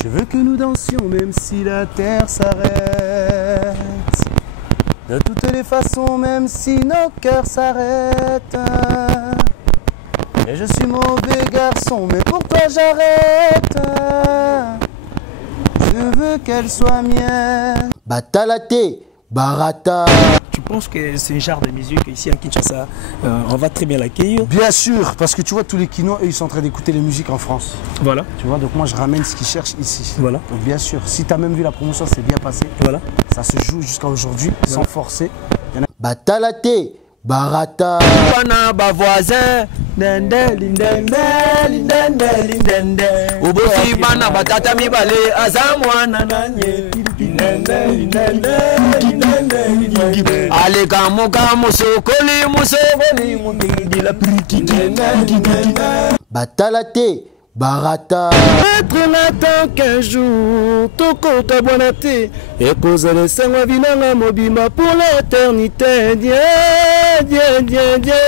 Je veux que nous dansions même si la terre s'arrête. De toutes les façons, même si nos cœurs s'arrêtent. Et je suis mauvais garçon, mais pourquoi j'arrête? Je veux qu'elle soit mienne. Batalate, Barata. Tu penses que c'est un genre de musique ici à Kinshasa, on va très bien l'accueillir? Bien sûr, parce que tu vois, tous les Kinois, eux, ils sont en train d'écouter les musiques en France. Voilà. Tu vois, donc moi, je ramène ce qu'ils cherchent ici. Voilà. Donc bien sûr, si tu as même vu la promotion, c'est bien passé. Voilà. Ça se joue jusqu'à aujourd'hui, sans forcer. Batalate, Barata. Bana ba voisin, dende lindende lindende lindende. Obosi bana batata mibale azamwana nanye. Lindende lindende lindende lindende. Ale kamo kamo sokoli mungidi la priki lindende. Batalate, Barata. Être n'attend qu'un jour, toko ta bonité, et cause le sang vinanga mobima pour l'éternité. Dieu,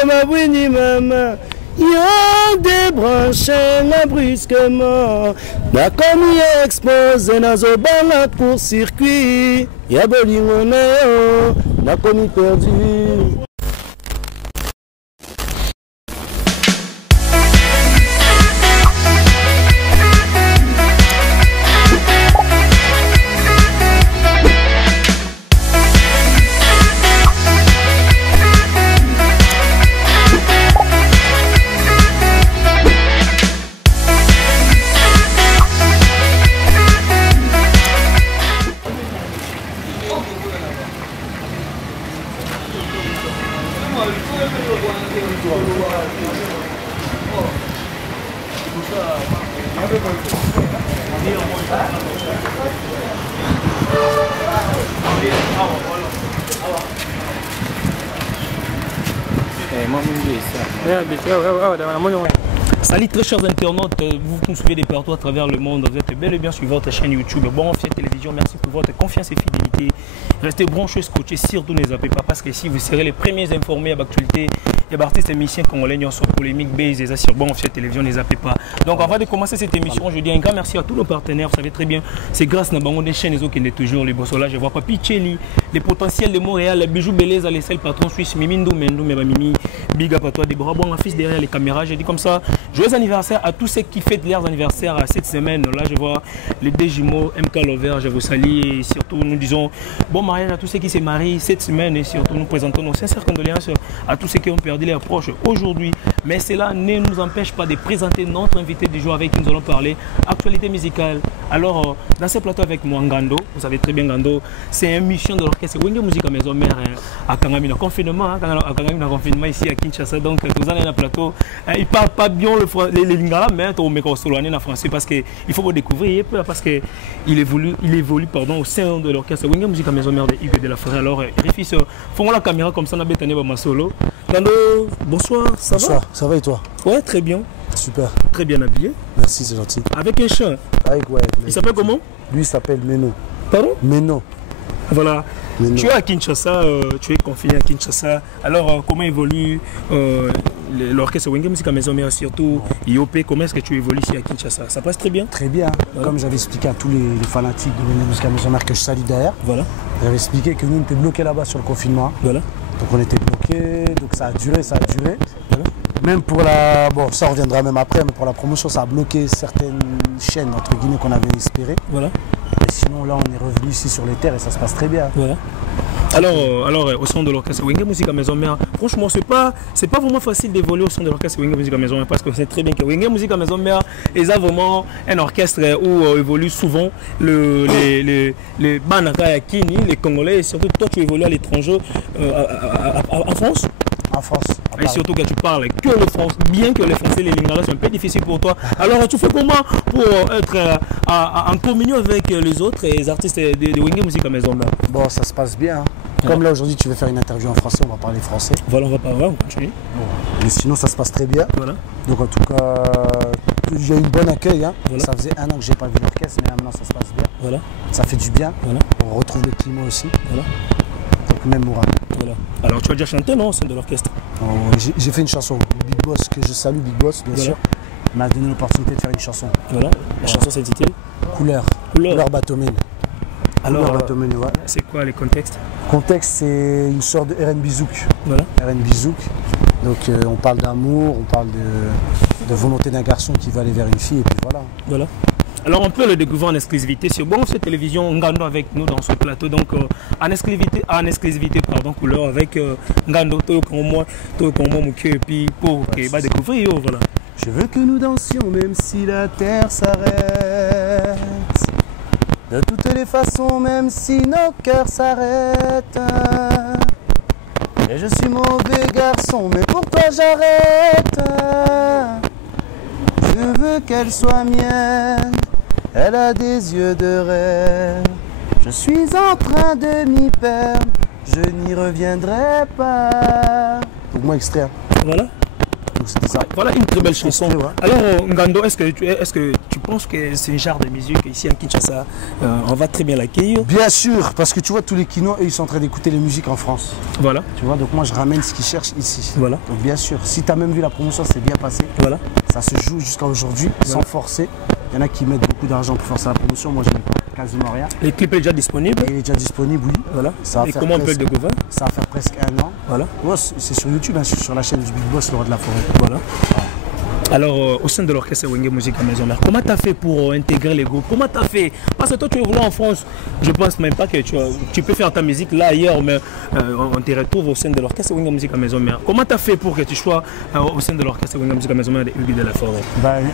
ma bouini maman. Yo débranché la brusquement. La commis exposé na zobana pour circuit. Ya bolingo na yo, la commis perdu. Salut très chers internautes, vous qui nous suivez des partout à travers le monde, vous êtes bel et bien sur votre chaîne YouTube Bon Fiat Télévision, merci pour votre confiance et fidélité. Restez branchés, scotchés, surtout ne zappez pas parce que ici vous serez les premiers informés à l'actualité. Il y a artistes et émissions congolais sur polémique base et sur Bon Fiat Télévision, ne zappez pas. Donc avant de commencer cette émission, je dis un grand merci à tous nos partenaires, vous savez très bien, c'est grâce à Bango des chaînes qui est toujours les boss là, je vois Papi Tchelly, les potentiels de Montréal, les bijoux Beleza, les seuls patrons suisses, Mimindo, Mendo, Mimi, Big up à toi, Déborah, bon fils derrière les caméras, je dis comme ça, joyeux anniversaire à tous ceux qui fêtent leurs anniversaires cette semaine. Là, je vois les deux jumeaux, MK Lover, je vous salue et surtout nous disons bon mariage à tous ceux qui se marient cette semaine et surtout nous présentons nos sincères condoléances à tous ceux qui ont perdu leurs proches aujourd'hui. Mais cela ne nous empêche pas de présenter notre invité du jour avec qui nous allons parler actualité musicale. Alors, dans ce plateau avec moi, Ngando, vous savez très bien Ngando, c'est une mission de l'orchestre Wenge Musique à Maison Mère à Kangami, dans confinement, à Kangami, dans confinement ici à Kinshasa. Donc, nous allons dans le plateau. Il ne parle pas bien les lingala, mais on met en français parce qu'il faut vous découvrir, parce qu'il évolue au sein de l'orchestre Wenge Musique à Maison Mère de Hugues de la Forêt. Alors, Rifis, font la caméra comme ça, on a bétané ma solo. Ngando, bonsoir, ça va? Bonsoir, ça va et toi? Ouais, très bien. Super. Très bien habillé. Merci, c'est gentil. Avec un chat. Ouais. Il s'appelle comment? Lui, il s'appelle Meno. Pardon? Meno. Voilà. Meno. Tu es à Kinshasa, tu es confiné à Kinshasa. Alors, comment évolue l'orchestre Wenge Musique à Maison Mère, surtout IOP? Comment est-ce que tu évolues ici à Kinshasa? Ça passe très bien? Très bien. Voilà. Comme j'avais expliqué à tous les fanatiques de Wenge Musique à Maison Mère que je salue derrière. Voilà. J'avais expliqué que nous, on était bloqués là-bas sur le confinement. Voilà. Donc on était bloqués, donc ça a duré. Voilà. Même pour la... Bon, ça reviendra même après, mais pour la promotion, ça a bloqué certaines chaînes, entre guillemets, qu'on avait espérées. Voilà. Mais sinon, là, on est revenu ici sur les terres et ça se passe très bien. Voilà. Alors, au son de l'orchestre Wenge Musique à Maison Mère, franchement, c'est pas vraiment facile d'évoluer au son de l'orchestre Wenge Musique à Maison Mère parce que c'est très bien que Wenge Musique à Maison Mère est vraiment un orchestre où évoluent souvent les Banaka Yakini, les Congolais, et surtout toi, tu évolues à l'étranger, en France. En France. Et surtout que tu parles que le français, bien que les Français, les Lingala sont un peu difficiles pour toi. Alors tu fais comment pour être en communion avec les autres et les artistes de Wenge Musique à Maison Mère? Bon, ça se passe bien. Comme là aujourd'hui tu veux faire une interview en français, on va parler français. Voilà, on va parler, on continue. Bon. Mais sinon ça se passe très bien. Voilà. Donc en tout cas, j'ai eu un bon accueil. Hein. Voilà. Ça faisait 1 an que j'ai pas vu l'orchestre, mais là maintenant ça se passe bien. Voilà. Ça fait du bien. Voilà. On retrouve le climat aussi. Voilà. Donc même moral. Voilà. Alors tu as déjà chanté non au sein de l'orchestre? J'ai fait une chanson, Big Boss, que je salue, Big Boss bien sûr. M'a donné l'opportunité de faire une chanson. Voilà. La chanson s'intitule Couleur. Couleur. Couleur Batomene. Alors, Couleur Batomene, ouais. c'est quoi les contextes? Contexte, c'est une sorte de R&B zouk. Voilà. R&B zouk. Donc on parle d'amour, on parle de volonté d'un garçon qui va aller vers une fille et puis voilà. Voilà. Alors on peut le découvrir en exclusivité sur Bon cette télévision Ngando avec nous dans ce plateau. Donc en exclusivité pardon, Couleur avec Ngando et puis pour va découvrir voilà. Je veux que nous dansions même si la terre s'arrête. De toutes les façons même si nos cœurs s'arrêtent. Et je suis mauvais garçon mais pourquoi j'arrête? Je veux qu'elle soit mienne. Elle a des yeux de rêve. Je suis en train de m'y perdre. Je n'y reviendrai pas. Donc moi extrait. Voilà. Donc c'était ça. Voilà une très belle chanson. Ouais. Alors Ngando, est-ce que tu penses que c'est un genre de musique ici à Kinshasa on va très bien l'accueillir? Bien sûr, parce que tu vois tous les Kinois, eux, ils sont en train d'écouter les musiques en France. Voilà. Tu vois, donc moi je ramène ce qu'ils cherchent ici. Voilà. Donc bien sûr, si tu as même vu la promotion, c'est bien passé. Voilà. Ça se joue jusqu'à aujourd'hui, sans forcer. Il y en a qui mettent beaucoup d'argent pour forcer la promotion. Moi, je n'ai pas quasiment rien. Le clip est déjà disponible. Et il est déjà disponible, oui. Voilà. Ça va Et faire comment on peut le découvrir? Ça va faire presque 1 an. Voilà. Ouais, c'est sur YouTube, hein, sur la chaîne du Big Boss, le roi de la forêt. Voilà. Alors, au sein de l'orchestre Wenge Musique à Maison Mère, comment tu as fait pour intégrer les groupes? Comment tu as fait? Parce que toi, tu es venu en France. Je pense même pas que tu peux faire ta musique là, ailleurs, mais on te retrouve au sein de l'orchestre Wenge Musique à Maison Mère. Comment tu as fait pour que tu sois au sein de l'orchestre Wenge Musique à Maison Mère de Hugues de la Forêt?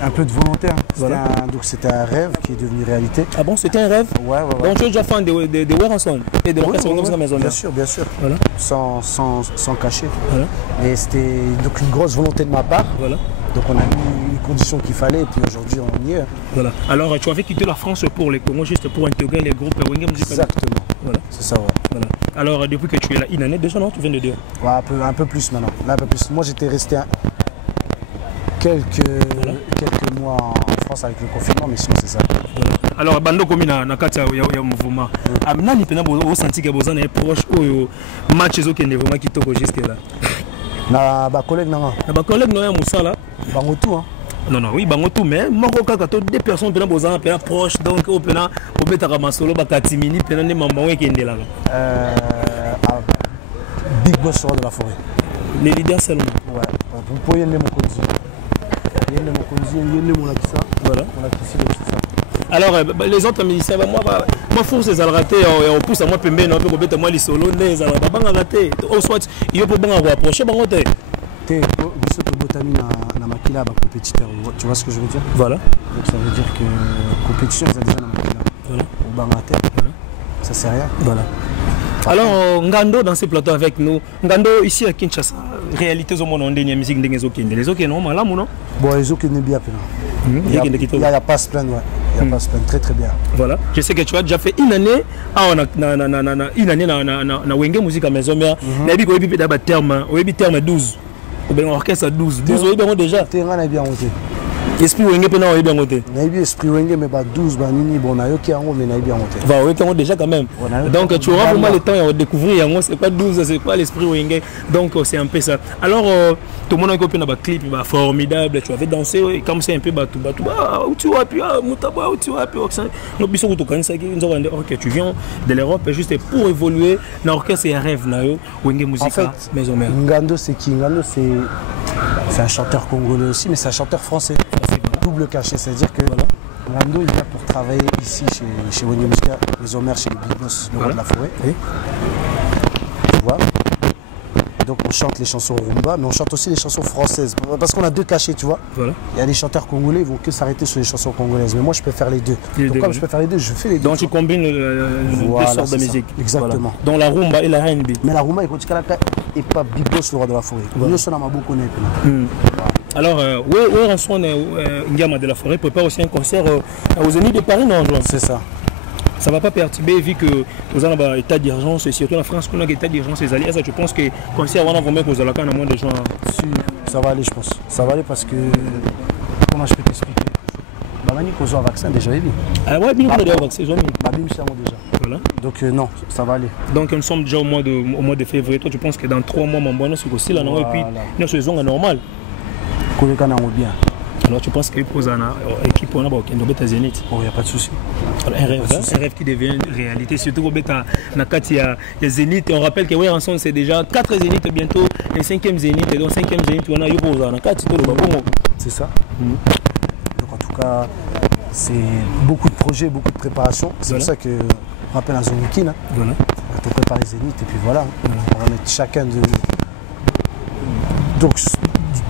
Un peu de volonté. Hein. Voilà. Donc c'était un rêve qui est devenu réalité. Ah bon, c'était un rêve? Ouais. Donc tu es déjà fan de Werenson et de l'orchestre Wenge Musique à Maison Mère? Bien sûr. Voilà. Sans cacher. Voilà. Et c'était donc une grosse volonté de ma part. Voilà. Donc on a mis les conditions qu'il fallait et puis aujourd'hui on y est. Voilà. Alors tu avais quitté la France pour les Congo juste pour intégrer les groupes Wenge Musique. Exactement. Voilà. C'est ça, ouais. Voilà. Alors depuis que tu es là, une année déjà, non? Tu viens de dire? Ouais, un peu plus maintenant. Là, un peu plus. Moi j'étais resté quelques mois en France avec le confinement, mais sinon c'est ça. Voilà. Alors bando komi na kati ya mouvement. Nani pena bo senti que bozana est proche au match ezokende vraiment kitoko jusque là. Na ba collègue nanga. Na ba collègue no ya musala. Bango tout hein. Non, oui, bango tout, mais moko kaka to deux personnes pena bozana pena proche donc au pena obetaka masolo ba katimini pena ne mamba wekende là. Big Boss roi de la forêt. Les leaders seulement. Ouais. Vous pouvez y aller mon konzi. Yende mon konzi, yende mon akisa. Voilà. On a touché c'est ça. Alors les autres musiciens moi force les raté on pousse à moi pembe na pe ko moi li solo les alaba banga raté au soit yo pour banga approcher bango te biso to botami na makila ba compétiteur, tu vois ce que je veux dire? Voilà. Donc ça veut dire que compétition ça déjà na makila. Voilà. Au banga te. Voilà. Ça c'est rien. Voilà. Alors Ngando dans ce plateau avec nous. Ngando ici à Kinshasa, réalité au monde on dit musique ndenge zokende. Les autres non malamu non? Bon les autres ne bien pena. Il y a pas se plaindre, ouais. Il y a pas se plaindre, très bien. Voilà. Je sais que tu as déjà fait une année une année na Wenge Musique à Maison Mère. Na bi ko bi da ba terme, o bi terme 12. Ou bien orchestre 12 o bien déjà. Terrain na bien monté. Esprit Wenge pena o bien monté. Na bi esprit Wenge mais ba 12 ba nini bon na yo ki yango mais na bien monté. Va o bien déjà quand même. Donc tu auras vraiment le temps de découvrir yango c'est pas 12 c'est pas l'esprit Wenge. Donc c'est un peu ça. Alors tout le monde a copé na ba clip ba formidable, tu avais dansé comme c'est un peu batou où tu vois puis mutaba où tu vois puis no biso ko to kanisa ki nzo rendre OK tu viens de l'Europe juste pour évoluer na orchestre et rêve na yo Wenge Musique Maison Mère. Ngando c'est qui? Ngando c'est un chanteur congolais aussi mais c'est un chanteur français. Double cachet, c'est-à-dire que Ngando il vient pour travailler ici chez Wenge Musique Maison Mère chez les Big Boss le roi de la forêt. Oui. Tu vois? Donc on chante les chansons rumba, mais on chante aussi les chansons françaises. Parce qu'on a deux cachets, tu vois. Voilà. Il y a des chanteurs congolais, ils vont que s'arrêter sur les chansons congolaises. Mais moi, je peux faire les deux. Donc comme je peux faire les deux, je fais les deux. Donc tu combines deux sortes de musique. Exactement. Dans la rumba et la R&B. Mais la rumba, il continue et pas Big Boss, le roi de la forêt. Nous, ça n'a pas beaucoup connaître. Alors, Werenson Ngama de la Forêt prépare aussi un concert aux Zénith de Paris, non? C'est ça. Ça ne va pas perturber vu que nous avons un état d'urgence et surtout en France, qu'on a un état d'urgence les alliés. Je pense que le concert va vraiment mettre aux alacans à moins de gens. Ça va aller, je pense. Ça va aller parce que. Comment je peux t'expliquer? Bamani qu'on a un vaccin déjà, oui. Ah ouais, bien qu'on a un vaccin, j'ai mis. Babim, c'est déjà. Voilà. Donc non, ça va aller. Donc nous sommes déjà au mois de février. Toi, tu penses que dans 3 mois, mon bonheur, c'est aussi là, non? Et puis, nous sommes normale. Qu'on est bien. Alors tu penses qu'il pose une équipe pour nous Zénith? Oh, il n'y a pas de souci. Un rêve qui devient une réalité, surtout au il y a Zénith. Et on rappelle que Weranson c'est déjà 4 Zéniths bientôt, un 5e Zénith, et donc 5e Zénith, on a eu c'est ça. Donc en tout cas, c'est beaucoup de projets, beaucoup de préparation. C'est pour ça qu'on rappelle un zone week-end. Voilà. On prépare les Zéniths et puis voilà. On va mettre chacun donc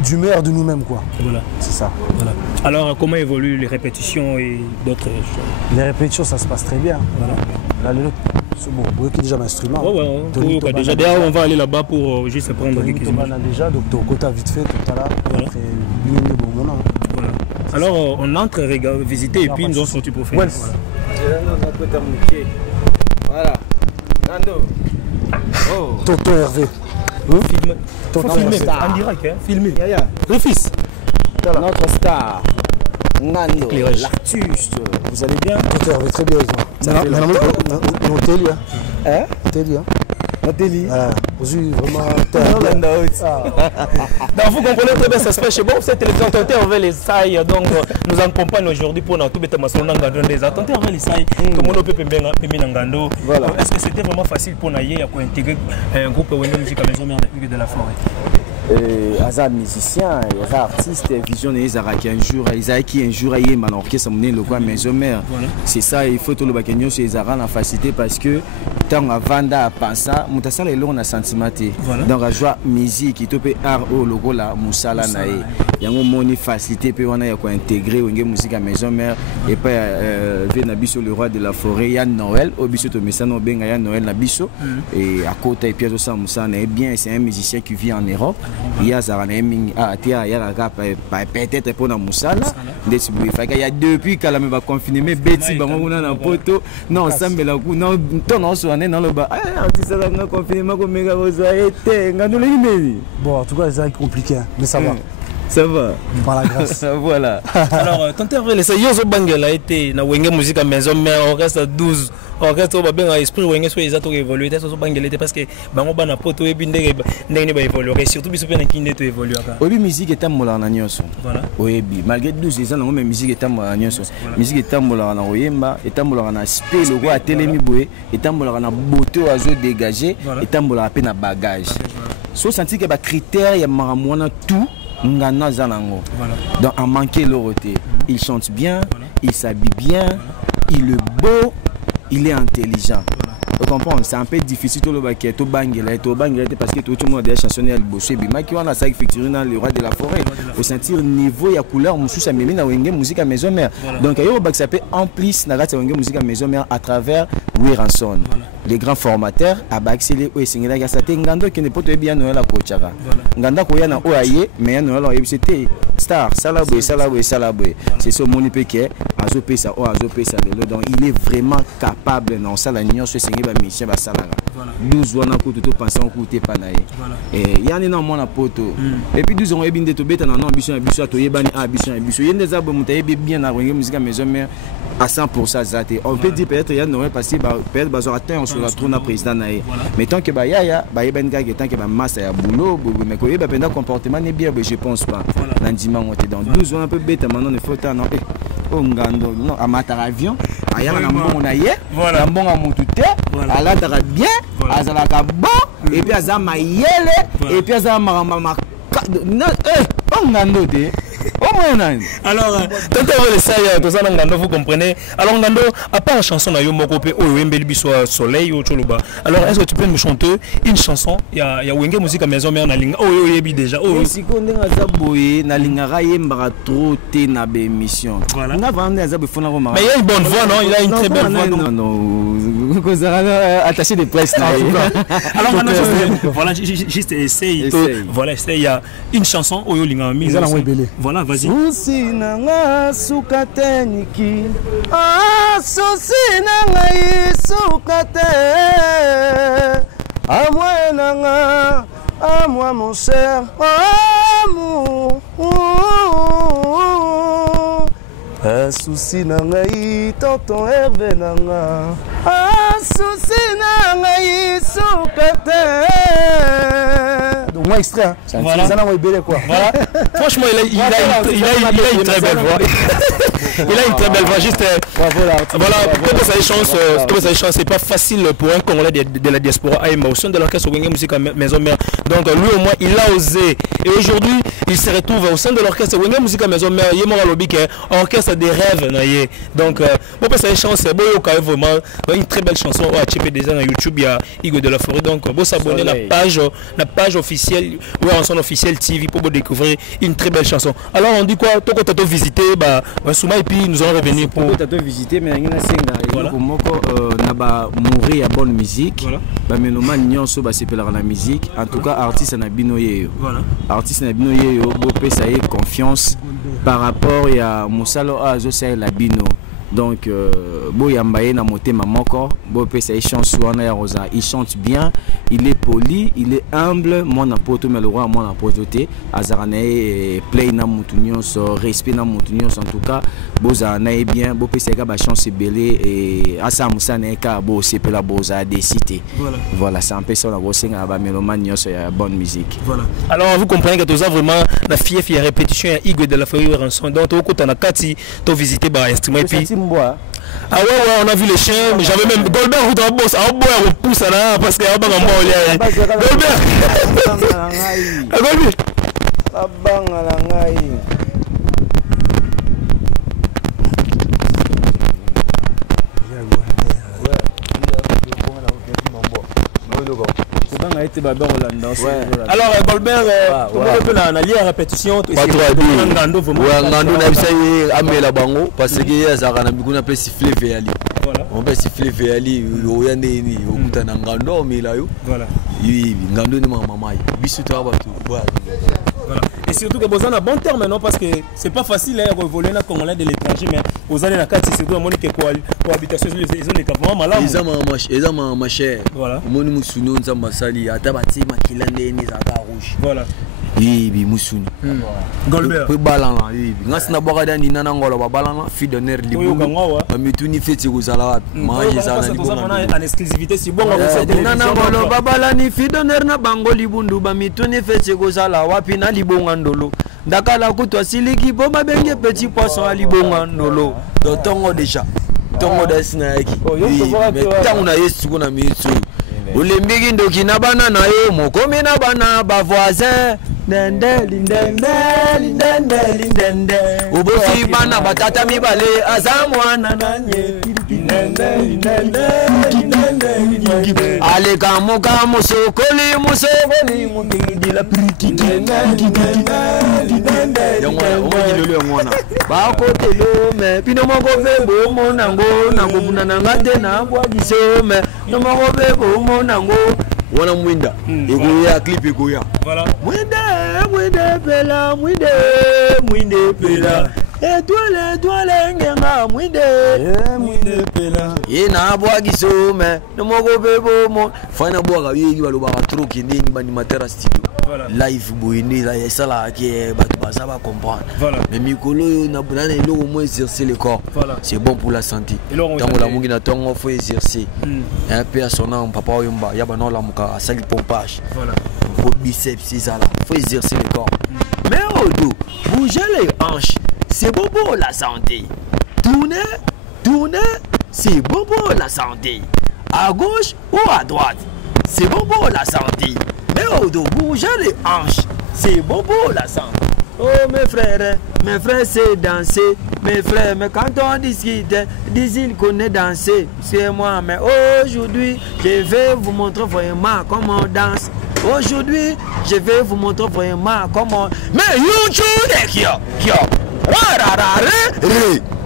du meilleur de nous-mêmes, quoi. Voilà. C'est ça. Voilà. Alors comment évoluent les répétitions et d'autres choses? Les répétitions, ça se passe très bien. Voilà. Là, c'est bon, vous qui déjà l'instrument. Ouais. Déjà, d'ailleurs, on va aller là-bas pour juste prendre quelques images. Déjà, donc au côté vite fait, tout à l'heure. Voilà. Voilà. Alors, on entre, visiter et puis nous allons sortir pour faire. Ouais. Voilà. Nando. Oh. Tonton Hervé. Filmé, en direct, hein? Filmé. Le fils. Notre star. Nando, Éclairage. l'artiste. Vous allez bien? Tonton Hervé, très bien. Non, Téli. Hein? Téli. Nathalie. Aujourd'hui, vraiment. Donc, vous comprenez très bien, ça se fait chez bon. Cette télévision, Tonton Hervé les sailles, donc nous accompagne aujourd'hui pour nous tout mettre ma sonne en gando. Tonton Hervé les sailles, tout le monde peut péminer en gando. Est-ce que c'était vraiment facile pour nous à intégrer un groupe de musique à Maison Mère de la Forêt? Azar musicien, artiste, vision des Araki un jour, Isaac un jour aïe man orchestre amené le coin Maison Mère. C'est ça, il faut tout le bacanio chez Zara la facilité parce que tant à Vanda à Pansa, Moutasala est long à sentimenté. Donc à jouer musique, il te peut art au logo là, Moussala nae. Il y a un moni facilité puis on a quoi intégrer une musique à Maison Mère et pas Venabiso le roi de la forêt, il y a Noël, au biso to Messano Benga, il y a Noël Nabiso et à côté puis il y a Moussa nae bien, c'est un musicien qui vit en Europe. Il y a peut-être pour la Moussala. Il y a depuis qu'elle m'a confiné, mais Betty, on a un poteau. Non, ça me l'a coup. Non, ton on est dans le bas. Ah, tu sais, on a confiné, ma coméga vous a été. Bon, en tout cas, c'est compliqué, mais ça va. Ça va. Par la grâce. Voilà. Alors, Tonton Hervé, les Yozo Bangel a été na Wenge Musique à Maison Mère, on reste à 12. On reste au bien à esprit Wenge, soit les atos évoluent. Yozo Bangel était parce que on va na poto et binde va évoluer. Surtout, bisous bien qui n'est pas évolué. Oui, musique est un moulin à Nyoso. Voilà. Oui, malgré 12 ans, mais musique est un moulin à Nyoso. Musique est un moulin à Oyemba, est un moulin à Spé, le roi à Télémiboué, est un moulin à beauté au azo dégagé, est un moulin à peine à bagage. Soit senti que les critères, il y a maramouana tout. Ngana Zanango. Donc à manquer l'aureté. Il chante bien, il s'habille bien, il est beau, il est intelligent. Tu comprends? C'est un peu difficile tout le baquet, tout bangler parce que tout le monde a des chansons à bosser. Mais qui on a ça effectivement dans le roi de la forêt. Au sentir niveau, il y a couleur, monsieur ça met dans une musique à Maison Mère. Donc il y a un ça peut en plus na une musique à Maison Mère à travers Weranson. Les grands formateurs à Baxele ou Singela ya saté ngando qui ne peut pas bien Noël à Kochara. Nganda ko ya na oaye mais Noël c'était star salabwe. C'est ce moni peke azo pesa o azo pesa lelo donc il est vraiment capable dans ça la nion ce singi ba mission ba salaga. 12 wana ko tout penser on côté panaye. Et yani na mona poto. Et puis 12 ans e binde to beta na ambition to yebani ambition yende za bo mutaye bien na wenge musique Maison Mère à 100% zaté. On peut dire peut-être il y a Noël parce que peut-être bazo atteint sur la trône président naé. Mais tant que ba ya ben gars tant que ba masse ya boulot mais ko yeba penda comportement n'est bien je pense pas. Nandima on était dans 12 ans un peu bête maintenant il faut tant oh ngando non à matar avion ayala na mbongo na ye na mbongo mutute ala tara bien azala ka bon et puis azama yele et puis azama mama oh ngando te. Alors, Tonton Hervé ça tout ça ngando vous comprenez. Alors ngando à part la chanson na yo moko pe o wembeli biso soleil o choloba. Alors est-ce que tu peux me chanter une chanson il y a Wenge Musique à Maison Mère na linga o yebi déjà o sikonde ngaza boye na linga ra yembara trop te na be émission. Nga vande za be fona ko mara. Mais il a une bonne voix non, il a une très belle voix non. Kozara attaché de presse là. Alors voilà juste essaye voilà il y a une chanson o yo linga mise. Voilà, vas-y. Susi nanga sukateniki. Ah, susi nanga sukate. À moi nanga, à moi mon cher amour. Susi nanga tonton Hervé nanga. Ah, susi nanga sukate. Donc Moi extrait, hein. Voilà. Ça n'a pas quoi. Voilà. Franchement, il a une très belle voix. Il a une très belle voix. Juste, voilà, pour ça les chances, c'est pas facile pour un Congolais de la diaspora au sein de l'orchestre Wenge Musique Maison Mère. Donc lui au moins, il a osé. Et aujourd'hui, il se retrouve au sein de l'orchestre Wenge Musique Maison Mère. Il est lobby orchestre des rêves. Donc, pour ça les chances, c'est vraiment une très belle chanson. On a chipé déjà dans YouTube, il y a Igor de la Forêt. Donc, vous s'abonner à la page officielle, ou en son officiel TV pour vous découvrir une très belle chanson. Alors, on dit quoi? Toi, quand tu as visité, Souma et puis nous allons revenir pour. Tu as visité, mais il y a mourir à bonne musique. Mais nous avons la musique. En tout cas, artiste na binoye. Artiste na binoye, bopé ça y confiance par rapport à Moussalo Azo c'est la bino. Donc Boyambaye na motema moko, bopé ça y chance wana rosa, il chante bien, il est poli, il est humble, mon apoto mais le roi mon apototé, azarane play na mutunyo so respect na mutunyo en tout cas, boza na bien, bopé ça ga chance belé et asa musane ka bo c'est la boza des cités. Voilà, c'est un peu ça la bosinga ba mélomane so ya bonne musique. Voilà. Alors vous comprenez que tout ça vraiment la fief il y a répétition il y a Igwe de la Forêt rançon. Donc au côté na kati to visiter ba instrument et puis ah ouais, on a vu les chiens, mais j'avais même Goldberg ou dans boss, ah boy, on pousse là parce qu'il y a pas Goldberg. Alors Goldberg, comment on a lié à répétition? Pas trop à dire. Ngando na bisaye amela bango parce que azaka na bikuna pe siffler veali. On peut siffler veali oyande ni okuta na ngando mela yo. Voilà. Oui, ngando ni mama mai. Bisu ta batu. Voilà. Et surtout que vous avez un bon terme, non? Parce que c'est pas facile de voler dans Congolais de l'étranger, mais vous allez dans la carte, c'est surtout un qui cohabitation, ils ont des campements malades. Ils ont ma chère. Voilà. Moni Moussouno, nous avons sali, Atabati, Makilande, Nizaka Rouge. Voilà. Oui, Moussouno. Goldberg. Oui, Balan, oui. Nas na boga ni nana ngolo ba Balan, fille d'honneur libu. Amituni feti kozala, manger ça na libu. En exclusivité, si bon, nana ngolo ba Balani, fille d'honneur na bango libundu, bamituni feti kozala, wapi na libonga ndolo. Ndakala kutwa siliki bo mabenge petit poisson à libonga ndolo. Do tongo déjà. Tongo desina yaki. Mais tant on a yesu kuna mitsu. Olembiki ndoki na bana na yo mokomi na bana ba voisin. Dende lindende lindende lindende. Obosi bana batata mibale azamwana nanye. Lindende lindende lindende lindende. Ale kamo kamo sokoli mukidi la priki. Lindende lindende. Yongwana yongwana. Ba kote lo me pino moko vebo monango nango bunana ngate na bwagiso me no moko vebo monango. Wana mwinda egoya clip egoya voilà mwinde pela mwinde pela étoile ngenga mwinde pela yena bwagiso me no moko bebo mo fana bwaga yegi baloba trop kindi bani matera studio live boyini la yesala ki batu bazaba comprendre mais mikolo na bunana ilo au moins exercer le corps c'est bon pour la santé tango la mungi na tongo faut exercer un peu à son nom papa yomba yaba no la muka asali pompage faut biceps c'est ça là faut exercer le corps mais au dos bouger les hanches c'est bon pour la santé tourner c'est bon pour la santé à gauche ou à droite c'est bon pour la santé. Mais au dos, bouger les hanches, c'est bon pour la santé. Oh mes frères c'est danser. Mes frères, mais quand on discute, disent qu'on est dansé. C'est moi, mais aujourd'hui, je vais vous montrer vraiment comment on danse. Aujourd'hui, je vais vous montrer vraiment comment. Mais YouTube, qui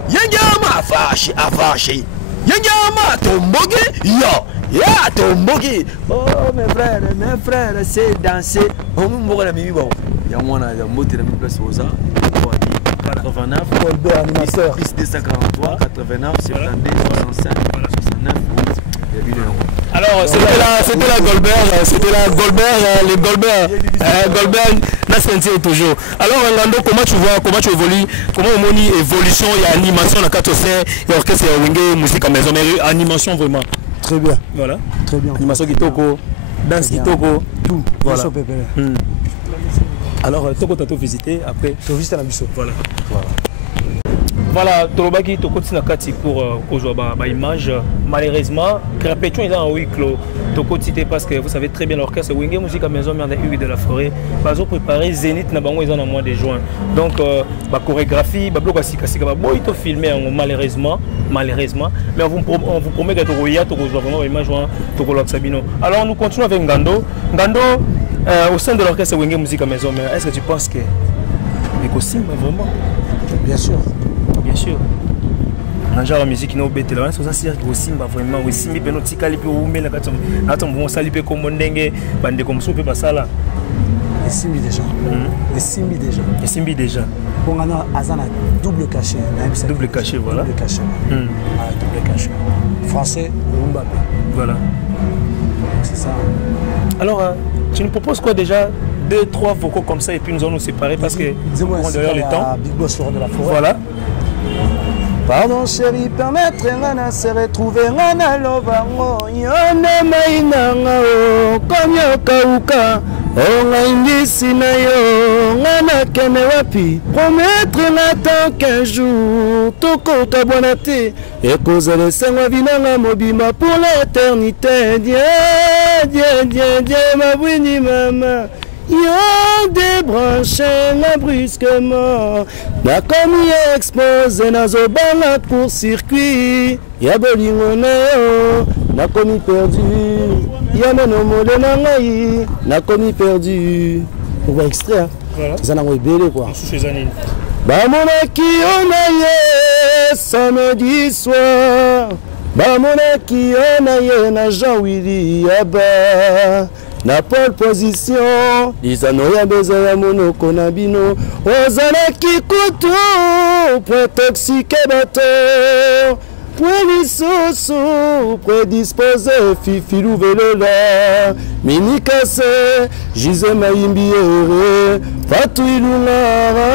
Yengama fâché. Yengama tombogi, ya tombogi. Oh mes frères, c'est danser. Oh mon gars, mimi bon. Yamwana, yamote la place aux arts. 89, animateur. Plus 243, 89, 72, 65, 69. Alors c'était la Goldberg, les Goldberg n'a senti toujours. Alors Ngando, comment tu évolues, comment on dit évolution, il y a animation, la 4 et orchestre et Wenge musique à maison, mais animation vraiment. Très bien. Voilà. Très bien. Animation qui toko. Danse Kitoko. Tout. Voilà. Voilà. Alors, Toko t'as tout visité après. Tu as visité la mission. Voilà. Voilà, Tolobaki, Toko Tsinakati pour ma image. Malheureusement, Crapétion est en huis clos. Toko Tite parce que vous savez très bien l'orchestre Wenge Musique à Maison Mère Hugues de la Forêt. Ils ont préparé Zénith Nabango, ils ont en mois de juin. Donc, la chorégraphie, ils ont filmé malheureusement. Mais on vous promet que Toko Ya, Toko Joa vraiment image Toko Sabino. Alors, nous continuons avec Ngando. Ngando, au sein de l'orchestre Wenge Musique à Maison Mère, est-ce que tu penses que les costumes vraiment? Bien sûr. Bien sûr. Un genre de musique qui nous bête là, c'est ça c'est aussi vraiment aussi mais ben tika lipe ou mais la katom attends bon ça lipe comme ndenge bande comme soupe pas ça là les simbi déjà les simbi déjà bon on a azana double cachet double cachet voilà double cachet double cachet français ou Mbappé voilà c'est ça. Alors tu nous proposes quoi déjà 2-3 vocaux comme ça et puis nous allons nous séparer parce que on derrière le temps Big Boss Laurent de la Forêt voilà. Pardon chérie, permettre ngana se retrouver ngana lovango yone mainanga o konyo kauka o ngaindisi na yo ngana kene wapi promettre na tant qu'un jour toko tabwana te ekozala sengwa vinanga mobima pour l'éternité Dieu mabwini mama yo débranché na brusquement nakomi exposé nazobanga court-circuit ya bolingo na yo nakomi perdu ya monomole na ngai nakomi perdu oba extrait eza nango ebele quoi bamonaki yo na ye samedi soir bamonaki yo na ye na Jean Willy Yaba na pole position lisano ya beza ya monoko na bino ozalaki kutu prétoxique bato point lisusu prédisposé fifilu velela minikase gize mayimbi ere fatu ilungara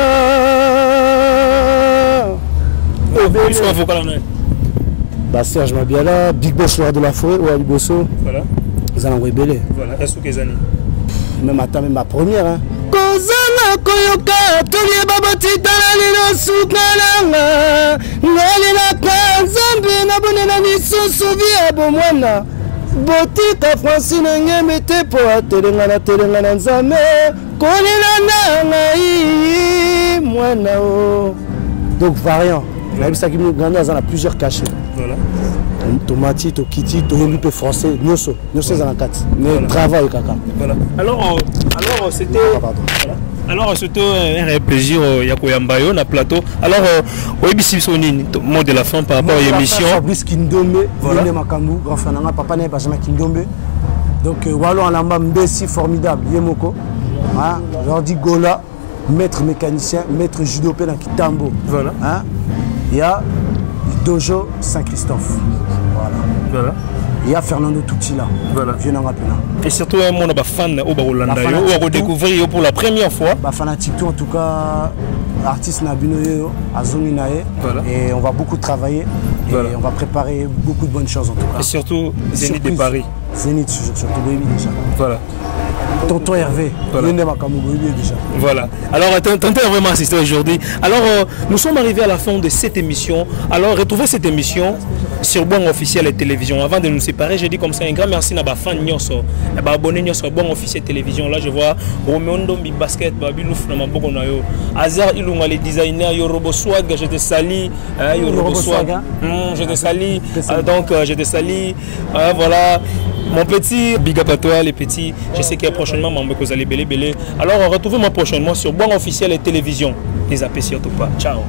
Serge Mabiala, Big Boss Laurent de la Forêt ou Aliboso. Voilà. Zanango ebele. Voilà, est-ce que zani? Même attends, même ma première hein. Kozana koyoka tolie baboti talali no sukalanga. Ngalila kanzambi na bonena lisusu via bomwana. Botika Francine ngemete po atelenga na nzame. Kolela na ngai mwana o. Donc variant. La bisa qui nous gagne a plusieurs cachets. Voilà. Tomati, Tokiti, Toyolupe français, Nyoso dans la 4. Mais travail kaka. Voilà. Alors c'était alors c'était un plaisir Yakoyambayo na plateau. Alors Oebisi Sonine mot de la fin par rapport à l'émission. Fabrice Kindombe, Yone Makambu, grand frère nanga papa n'est pas jamais Kindombe. Donc Wallo en lamba Mbessi formidable, Yemoko. Hein, Jordi Gola, maître mécanicien, maître judopé dans Kitambo. Voilà. Hein? Il y a Dojo Saint-Christophe. Voilà. Il y a Fernando Tutila. Voilà. Et surtout un monde fan au Barolanda, on va découvrir pour la première fois. Fanatique en tout cas, artiste Nabino Azominae. Voilà. Et on va beaucoup travailler. Voilà. Et on va préparer beaucoup de bonnes choses en tout cas. Et surtout Zénith de Paris. Zénith, surtout Baby déjà. Voilà. Tonton Hervé, voilà. Déjà. Voilà. Alors, Tonton a vraiment assisté aujourd'hui. Alors, nous sommes arrivés à la fin de cette émission. Alors, retrouvez cette émission sur Bon Officiel et Télévision. Avant de nous séparer, je dis comme ça un grand merci à ma fan Nyoso. Abonné Nyoso Bon Officiel Télévision. Là, je vois Roméondo Mi Basket, Babilouf, Namabokonayo. Azar Ilunga, les designers, Yorobo Swag, je te salue. Yorobo Swag. Je te salue. Donc, je te salue. Voilà. Mon petit, big up à toi les petits, je sais qu'il y a prochainement vous allez belé. Alors retrouvez-moi prochainement sur Bon Officiel et Télévision. Les appels surtout pas. Ciao.